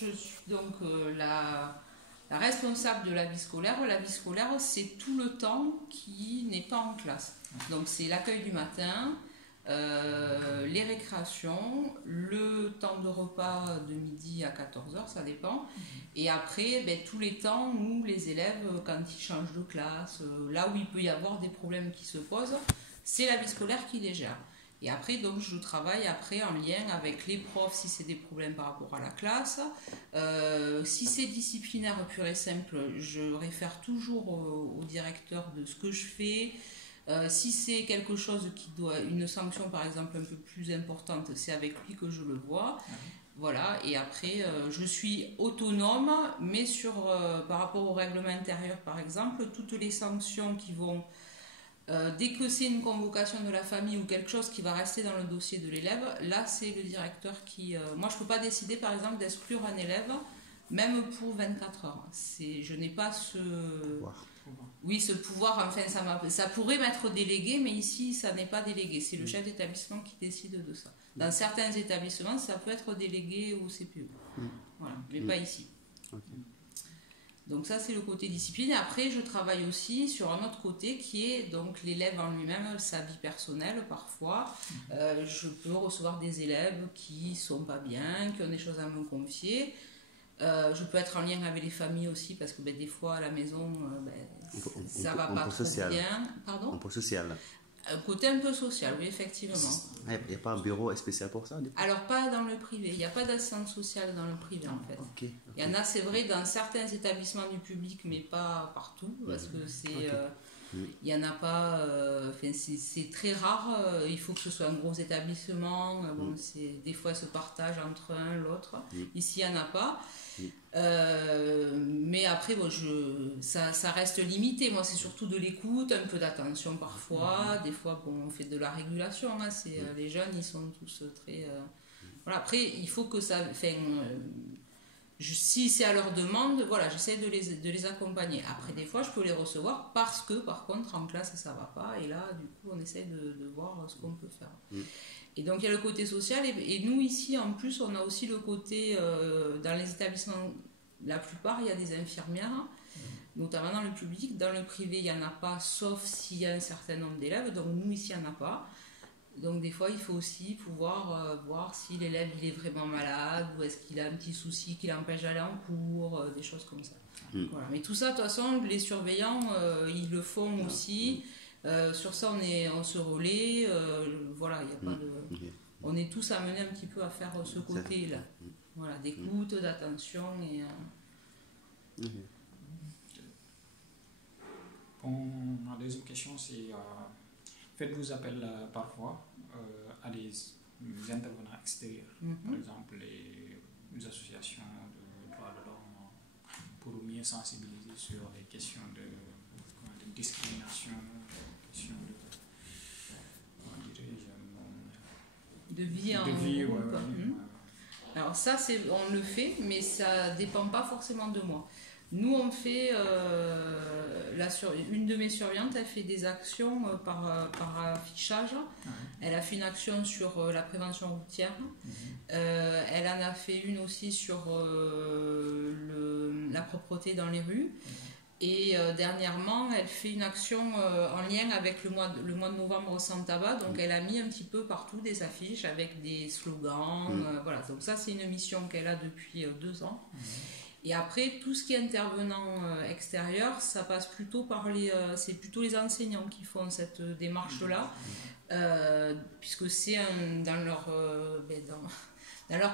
je suis donc la responsable de la vie scolaire. La vie scolaire, c'est tout le temps qui n'est pas en classe. Donc c'est l'accueil du matin, les récréations, le temps de repas de midi à 14h, ça dépend. Et après, tous les temps où les élèves, quand ils changent de classe, là où il peut y avoir des problèmes qui se posent, c'est la vie scolaire qui les gère. Et après, donc, je travaille après en lien avec les profs si c'est des problèmes par rapport à la classe. Si c'est disciplinaire pur et simple, je réfère toujours au directeur de ce que je fais. Si c'est quelque chose qui doit, une sanction par exemple un peu plus importante, c'est avec lui que je le vois. Voilà, et après, je suis autonome, mais par rapport au règlement intérieur par exemple, toutes les sanctions qui vont... dès que c'est une convocation de la famille ou quelque chose qui va rester dans le dossier de l'élève, là c'est le directeur qui... moi je ne peux pas décider par exemple d'exclure un élève, même pour 24 heures. Je n'ai pas ce... Oui, ce pouvoir, enfin ça pourrait m'être délégué, mais ici ça n'est pas délégué, c'est le chef d'établissement qui décide de ça. Dans certains établissements, ça peut être délégué au CPE, voilà, mais pas ici. Okay. Donc ça c'est le côté discipline. Après je travaille aussi sur un autre côté qui est donc l'élève en lui-même, sa vie personnelle parfois. Je peux recevoir des élèves qui sont pas bien, qui ont des choses à me confier. Je peux être en lien avec les familles aussi parce que des fois à la maison ça va pas trop bien. Pardon ? Un peu social. Un côté un peu social, oui, effectivement. Il n'y a pas un bureau spécial pour ça? Alors, pas dans le privé. Il n'y a pas d'assistante sociale dans le privé, en fait. Okay. Il y en a, c'est vrai, dans certains établissements du public, mais pas partout, parce que c'est... il n'y en a pas... c'est très rare. Il faut que ce soit un gros établissement. Bon, des fois, se partagent entre un et l'autre. Ici, il n'y en a pas. Mais après ça reste limité. Moi c'est surtout de l'écoute, un peu d'attention parfois, des fois on fait de la régulation, hein. Les jeunes ils sont tous très voilà. Après il faut que ça si c'est à leur demande, voilà, j'essaie de les accompagner. Après des fois je peux les recevoir parce que par contre en classe ça va pas, et là du coup on essaie de voir ce qu'on peut faire. Et donc il y a le côté social, et nous ici en plus on a aussi le côté, dans les établissements, la plupart il y a des infirmières, notamment dans le public. Dans le privé il n'y en a pas, sauf s'il y a un certain nombre d'élèves, donc nous ici il n'y en a pas. Donc des fois il faut aussi pouvoir voir si l'élève il est vraiment malade, ou est-ce qu'il a un petit souci qui l'empêche d'aller en cours, des choses comme ça. Voilà. Mais tout ça de toute façon les surveillants ils le font aussi. Sur ça on se relaie, voilà, y a pas de... on est tous amenés un petit peu à faire ce côté là, voilà, d'écoute, d'attention et Bon, ma deuxième question c'est faites-vous appel parfois à des intervenants extérieurs, par exemple les associations de droits de l'homme, pour mieux sensibiliser sur les questions de discrimination, de vie en groupe. Alors ça on le fait, mais ça dépend pas forcément de moi. Nous on fait une de mes surveillantes, elle fait des actions par affichage. Elle a fait une action sur la prévention routière. Elle en a fait une aussi sur la propreté dans les rues. Et dernièrement, elle fait une action en lien avec le mois de novembre sans tabac. Donc elle a mis un petit peu partout des affiches avec des slogans. Voilà. Donc ça, c'est une mission qu'elle a depuis 2 ans. Et après, tout ce qui est intervenant extérieur, ça passe plutôt par c'est plutôt les enseignants qui font cette démarche-là, puisque c'est dans leur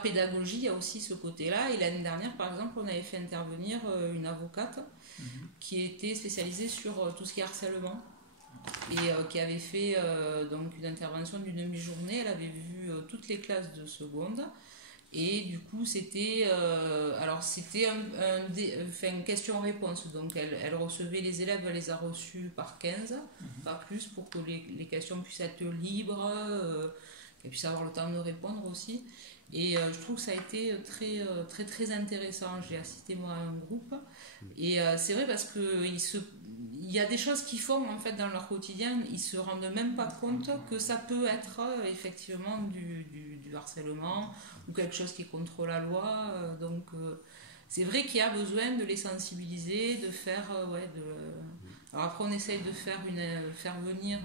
pédagogie, il y a aussi ce côté-là. Et l'année dernière, par exemple, on avait fait intervenir une avocate qui était spécialisée sur tout ce qui est harcèlement, et qui avait fait donc une intervention d'une demi-journée. Elle avait vu toutes les classes de seconde. Et du coup, c'était une question-réponse. Donc, elle recevait les élèves, elle les a reçus par 15, pas plus, pour que les questions puissent être libres, qu'elles puissent avoir le temps de répondre aussi. Et je trouve que ça a été très intéressant. J'ai assisté moi à un groupe et c'est vrai parce que il y a des choses qu'ils font en fait dans leur quotidien, ils se rendent même pas compte que ça peut être effectivement du harcèlement ou quelque chose qui est contre la loi. Donc c'est vrai qu'il y a besoin de les sensibiliser, de faire Alors après on essaye de faire venir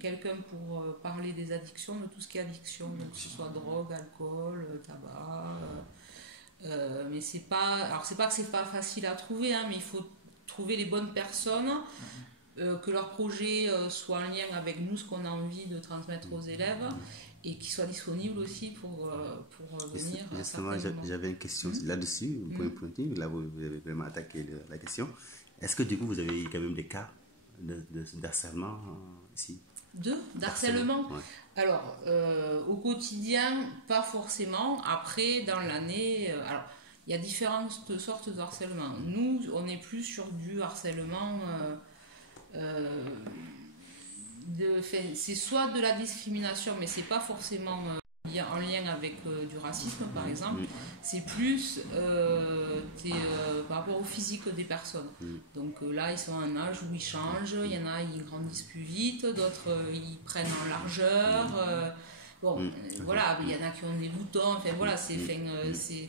quelqu'un pour parler des addictions, de tout ce qui est addiction, donc que ce soit drogue, alcool, tabac. Mais c'est pas que c'est pas facile à trouver, hein, mais il faut trouver les bonnes personnes, que leur projet soit en lien avec nous, ce qu'on a envie de transmettre aux élèves, et qu'ils soient disponibles aussi pour venir. Justement, j'avais une question là-dessus, vous pouvez pointer, là vous avez vraiment attaqué la question. Est-ce que du coup vous avez quand même des cas d'harcèlement ici? D'harcèlement. Ouais. Alors, au quotidien, pas forcément. Après, dans l'année, alors il y a différentes sortes de harcèlement. Nous, on est plus sur du harcèlement. C'est soit de la discrimination, mais c'est pas forcément en lien avec du racisme, par exemple. C'est plus par rapport au physique des personnes. Donc là, ils sont à un âge où ils changent. Il y en a, ils grandissent plus vite. D'autres, ils prennent en largeur. Voilà, il y en a qui ont des boutons. Enfin, voilà, c'est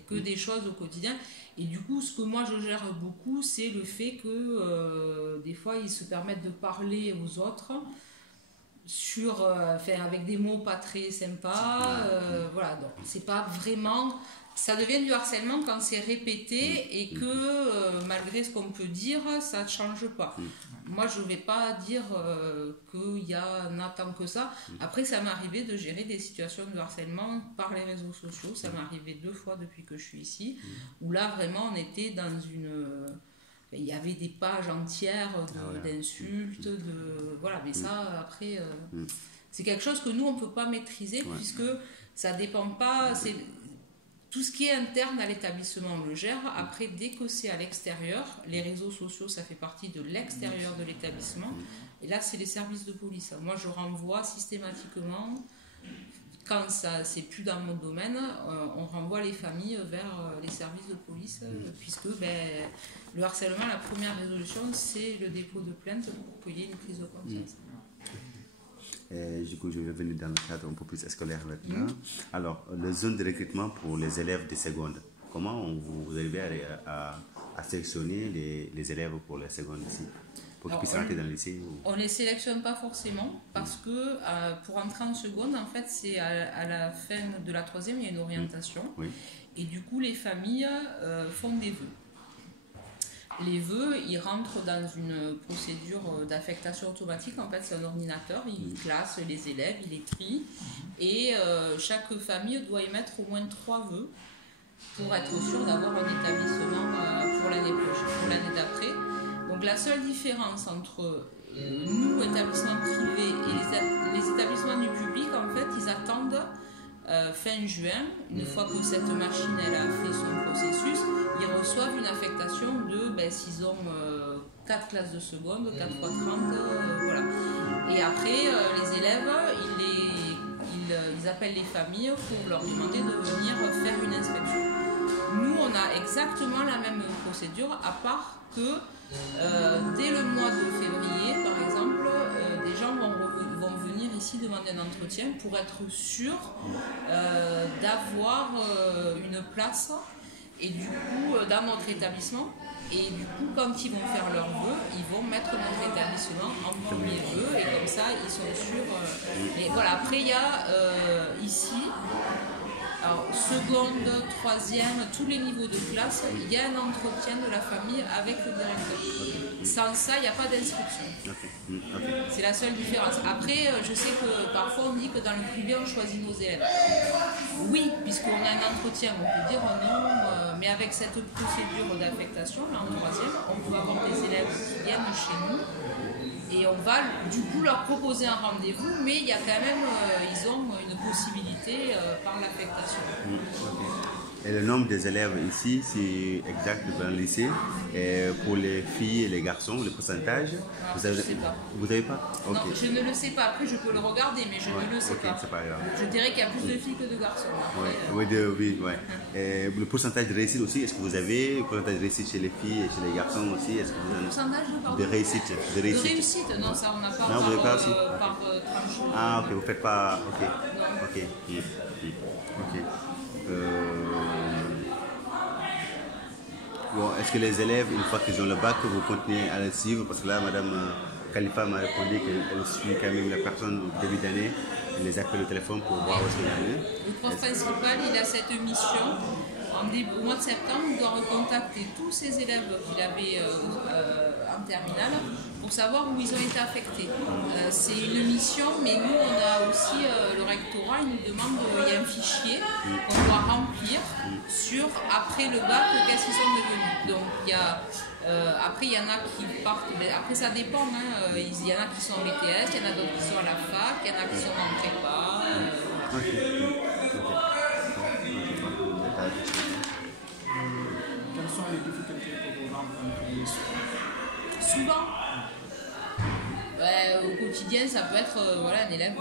que des choses au quotidien. Et du coup, ce que moi je gère beaucoup, c'est le fait que des fois, ils se permettent de parler aux autres avec des mots pas très sympas. Voilà, donc c'est pas vraiment. Ça devient du harcèlement quand c'est répété et que malgré ce qu'on peut dire, ça ne change pas. Moi, je ne vais pas dire qu'il y en a tant que ça. Après, ça m'est arrivé de gérer des situations de harcèlement par les réseaux sociaux. Ça m'est arrivé 2 fois depuis que je suis ici, où là, vraiment, on était dans une... Il y avait des pages entières d'insultes, voilà. Mais ça, après, c'est quelque chose que nous, on ne peut pas maîtriser, puisque ça ne dépend pas... Tout ce qui est interne à l'établissement, on le gère. Après, dès que c'est à l'extérieur, les réseaux sociaux, ça fait partie de l'extérieur de l'établissement. Et là, c'est les services de police. Moi, je renvoie systématiquement, quand c'est plus dans mon domaine, on renvoie les familles vers les services de police, puisque le harcèlement, la première résolution, c'est le dépôt de plainte pour qu'il y ait une prise de conscience. Du coup, je vais venir dans le cadre un peu plus scolaire maintenant. Alors, les zones de recrutement pour les élèves de seconde, comment vous arrivez à sélectionner les élèves pour les secondes ici, pour qu'ils puissent rentrer dans le lycée On ne les sélectionne pas forcément, parce que pour entrer en seconde, en fait, c'est à la fin de la 3e, il y a une orientation. Et du coup, les familles font des vœux. Les vœux, ils rentrent dans une procédure d'affectation automatique. En fait, c'est un ordinateur, il classe les élèves, il les trie. Et chaque famille doit émettre au moins 3 vœux pour être sûr d'avoir un établissement pour l'année d'après. Donc la seule différence entre nous, établissements privés, et les établissements du public, en fait, ils attendent fin juin, une fois que cette machine elle a fait son processus, ils reçoivent une affectation de, s'ils ont 4 classes de seconde, 4 x 30, voilà. Et après, les élèves, ils appellent les familles pour leur demander de venir faire une inspection. Nous, on a exactement la même procédure, à part que dès le mois de février, par exemple, des gens vont venir ici demander un entretien pour être sûrs d'avoir une place et du coup dans notre établissement. Et du coup, quand ils vont faire leurs vœux, ils vont mettre notre établissement en premier vœu et comme ça, ils sont sûrs. Et voilà. Après, il y a ici, alors, seconde, 3e, tous les niveaux de classe, il y a un entretien de la famille avec le directeur. Sans ça, il n'y a pas d'inscription. C'est la seule différence. Après, je sais que parfois on dit que dans le privé, on choisit nos élèves. Oui, puisqu'on a un entretien, on peut dire non, mais avec cette procédure d'affectation, là, en 3e, on peut avoir des élèves qui viennent chez nous. Et on va du coup leur proposer un rendez-vous, mais il y a quand même, ils ont une possibilité par l'affectation. Et le nombre des élèves ici, c'est exact dans le lycée. Et pour les filles et les garçons, le pourcentage, je ne sais pas. Vous n'avez pas? Non, je ne le sais pas. Après, je peux le regarder, mais je ne le sais pas. C'est pas grave. Je dirais qu'il y a plus de filles que de garçons. Oui. Et le pourcentage de réussite aussi, est-ce que vous avez le pourcentage de réussite chez les filles et chez les garçons aussi? Est-ce que vous avez le pourcentage de réussite? De réussite, non, ça on n'a pas. Non, vous n'avez pas aussi? Par tranche. Ah, ok, vous ne faites pas. Ok. Bon, est-ce que les élèves, une fois qu'ils ont le bac, vous continuez à les suivre? Parce que là, Madame Khalifa m'a répondu qu'elle suit quand même la personne au début d'année. Elle les appelle au téléphone pour voir où est-ce qu'elle est. Le prof principal, il a cette mission. Au mois de septembre, il doit recontacter tous ses élèves qu'il avait en terminale pour savoir où ils ont été affectés. C'est une mission, mais nous, on a aussi le rectorat, il nous demande, il y a un fichier qu'on doit remplir sur, après le bac, qu'est-ce qu'ils sont devenus. Donc, il y a, après, il y en a qui partent, après ça dépend, hein, il y en a qui sont en BTS, il y en a d'autres qui sont à la fac, il y en a qui sont en prépa. Quelles sont les difficultés que vous rencontrez souvent? Au quotidien, ça peut être un élève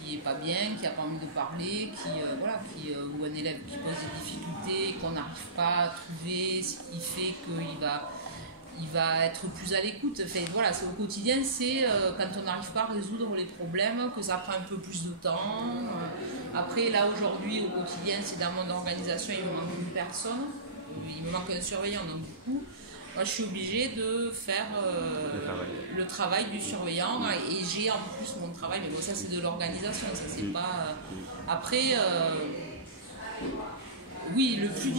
qui est pas bien, qui n'a pas envie de parler, ou un élève qui pose des difficultés, qu'on n'arrive pas à trouver, ce qui fait qu'il va être plus à l'écoute. Enfin, voilà, c'est au quotidien, c'est quand on n'arrive pas à résoudre les problèmes, que ça prend un peu plus de temps. Après, là, aujourd'hui, au quotidien, c'est dans mon organisation, il me manque une personne, il me manque un surveillant, donc du coup, moi, je suis obligée de faire le travail du surveillant et j'ai en plus mon travail, mais bon, ça c'est de l'organisation, ça c'est pas. Après, oui, le plus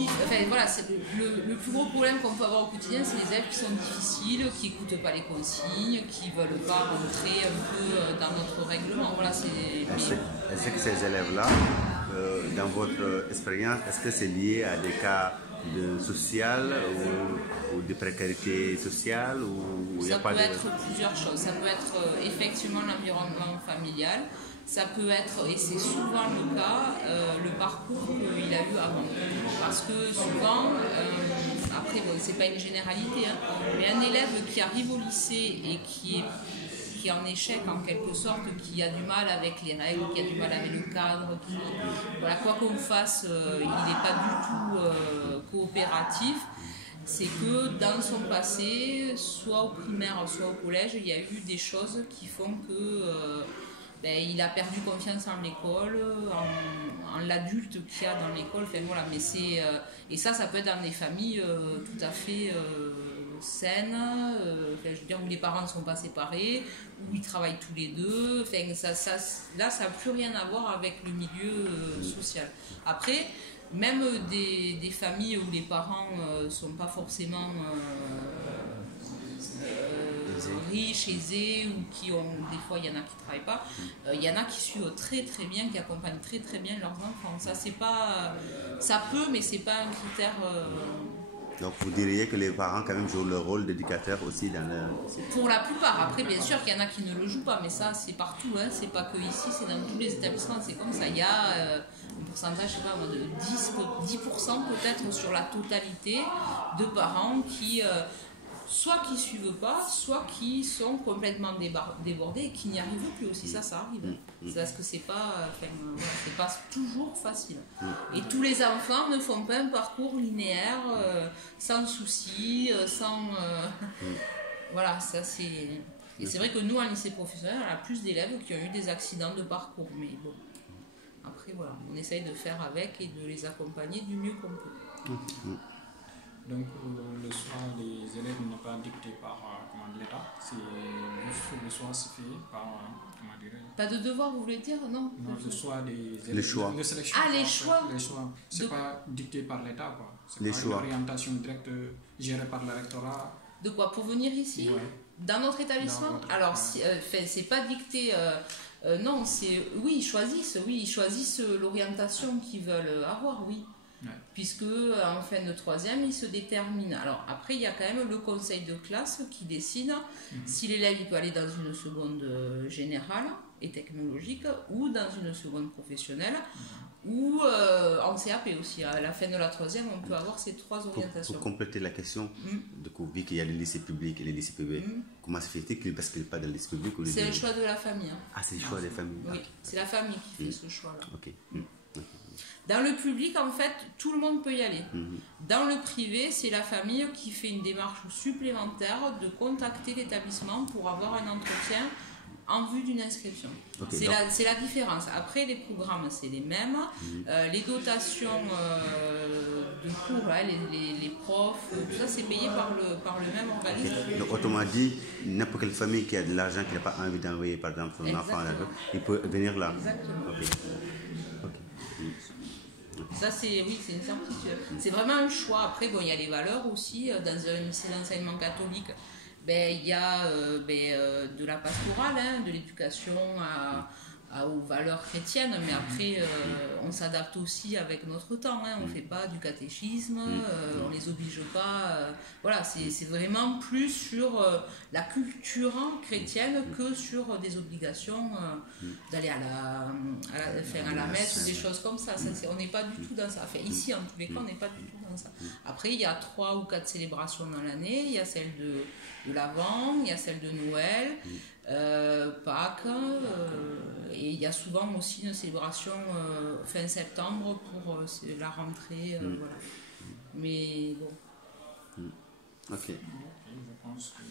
gros problème qu'on peut avoir au quotidien, c'est les élèves qui sont difficiles, qui n'écoutent pas les consignes, qui ne veulent pas rentrer un peu dans notre règlement. Voilà, est-ce que ces élèves-là, dans votre expérience, est-ce que c'est lié à des cas de social ou de précarité sociale ça peut être plusieurs choses. Ça peut être effectivement l'environnement familial. Ça peut être, et c'est souvent le cas, le parcours qu'il a eu avant. Parce que souvent, après, bon, c'est pas une généralité, hein, mais un élève qui arrive au lycée et qui est en échec en quelque sorte, qui a du mal avec les règles, qui a du mal avec le cadre, quoi qu'on fasse, il n'est pas du tout coopératif. C'est que dans son passé, soit au primaire, soit au collège, il y a eu des choses qui font que il a perdu confiance en l'école, en l'adulte qu'il y a dans l'école. Enfin, voilà, mais et ça peut être dans des familles tout à fait saines, je veux dire, où les parents ne sont pas séparés, où ils travaillent tous les deux. Enfin, là, ça n'a plus rien à voir avec le milieu social. Après, même des familles où les parents ne sont pas forcément riches, aisés, ou qui ont, des fois il y en a qui ne travaillent pas, il y en a qui suivent très très bien, qui accompagnent très très bien leurs enfants. Ça, c'est pas, ça peut, mais c'est pas un critère. Donc vous diriez que les parents quand même jouent le rôle d'éducateur aussi dans le... Pour la plupart. Après, bien sûr qu'il y en a qui ne le jouent pas, mais ça c'est partout, hein. C'est pas que ici, c'est dans tous les établissements, c'est comme ça. Il y a un pourcentage, je sais pas, de 10% peut-être sur la totalité de parents qui soit qui suivent pas, soit qui sont complètement débordés et qui n'y arrivent plus aussi. Ça arrive. C'est parce que c'est pas toujours facile. Et tous les enfants ne font pas un parcours linéaire, sans soucis, sans... Voilà, ça c'est... Et c'est vrai que nous, en lycée professionnel, on a plus d'élèves qui ont eu des accidents de parcours. Mais bon, après voilà, on essaye de faire avec et de les accompagner du mieux qu'on peut. Donc le soir, les élèves ne sont pas dictés par l'État, c'est le soir c'est fait par, Pas de devoir, vous voulez dire? Non, le choix des élèves. Les choix. Les choix. Les choix. C'est pas dicté par l'État, quoi. C'est les pas choix. Une orientation directe gérée par le rectorat. De quoi? Pour venir ici? Ouais. Dans notre établissement? Alors, c'est pas dicté... non, c'est... Oui, ils choisissent l'orientation qu'ils veulent avoir, oui. Ouais. Puisque en fin de troisième, ils se déterminent. Alors après, il y a quand même le conseil de classe qui décide si l'élève peut aller dans une seconde générale et technologique ou dans une seconde professionnelle ou en CAP aussi. À la fin de la troisième, on peut avoir ces 3 orientations. Pour compléter la question, du coup, vu qu'il y a les lycées publics et les lycées privés, comment se fait-il qu'il ne bascule pas dans le lycée public? C'est le choix de la famille. Hein. Ah, c'est le choix des familles. Oui, c'est la famille qui fait ce choix-là. Ok. Dans le public, en fait, tout le monde peut y aller. Dans le privé, c'est la famille qui fait une démarche supplémentaire de contacter l'établissement pour avoir un entretien en vue d'une inscription. Okay, c'est la différence. Après, les programmes, c'est les mêmes. Les dotations de cours, hein, les profs, tout ça, c'est payé par le même organisme. Okay. Donc, autrement dit, n'importe quelle famille qui a de l'argent, qui n'a pas envie d'envoyer, par exemple, son enfant là, il peut venir là. Exactement. Okay. Ça, c'est une certitude. C'est vraiment un choix. Après, bon, il y a les valeurs aussi. Dans un lycée d'enseignement catholique, il y a de la pastorale, hein, de l'éducation aux valeurs chrétiennes, mais après, on s'adapte aussi avec notre temps. Hein. On ne fait pas du catéchisme, on ne les oblige pas. Voilà, c'est vraiment plus sur la culture chrétienne que sur des obligations d'aller à la messe ou des choses comme ça. On n'est pas du tout dans ça. Enfin, ici, en tous les cas, on n'est pas du tout dans ça. Après, il y a 3 ou 4 célébrations dans l'année. Il y a celle de l'Avent, il y a celle de Noël, Pâques, et il y a souvent aussi une célébration fin septembre pour la rentrée. Voilà. Mais bon. Ok. Je pense que...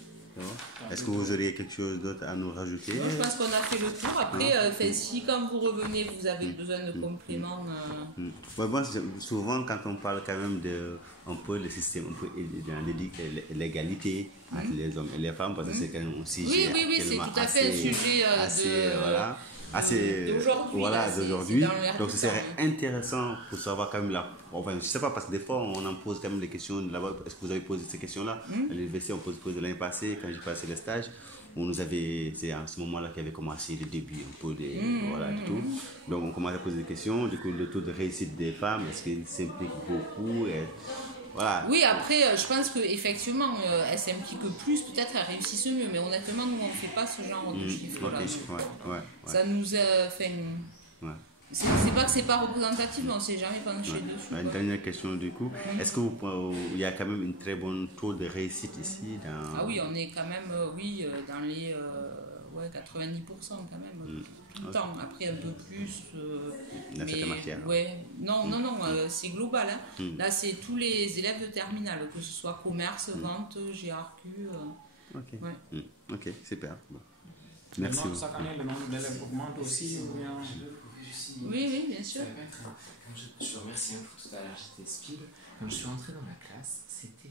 Est-ce que vous auriez quelque chose d'autre à nous rajouter? Non, je pense qu'on a fait le tour. Après, si quand vous revenez, vous avez besoin de compléments. Bon, souvent, quand on parle quand même un peu le système, un peu l'égalité entre les hommes et les femmes, parce que c'est quand même un sujet. Oui, c'est tout à fait un sujet d'aujourd'hui. Donc, ce serait intéressant pour savoir quand même enfin, je ne sais pas, parce que des fois, on en pose quand même des questions là-bas. Est-ce que vous avez posé ces questions-là? À l'université, on pose l'année passée, quand j'ai passé le stage. C'est à ce moment-là qu'il avait commencé le début un peu du tout. Donc on commence à poser des questions. Du coup, le taux de réussite des femmes, est-ce qu'il s'implique beaucoup? Voilà. Oui, après, je pense qu'effectivement, elles s'impliquent plus, peut-être elles réussissent mieux, mais honnêtement, nous, on ne fait pas ce genre de chiffres-là. Ça nous a fait C'est pas que c'est pas représentatif, mais on ne s'est jamais penché dessus. Une dernière question du coup. Est-ce qu'il y a quand même une très bonne taux de réussite ici dans... Ah oui, on est quand même dans les 90% quand même. Tout le temps. Après un peu plus. Dans cette matière. Non, c'est global. Hein. Là, c'est tous les élèves de terminale, que ce soit commerce, vente, GRQ. Ok, super. Bon. Merci. Chaque année, le nombre d'élèves augmente aussi ou bien... Oui, bien sûr. Je remercie pour tout à l'heure, j'étais speed. Quand je suis entré dans la classe, c'était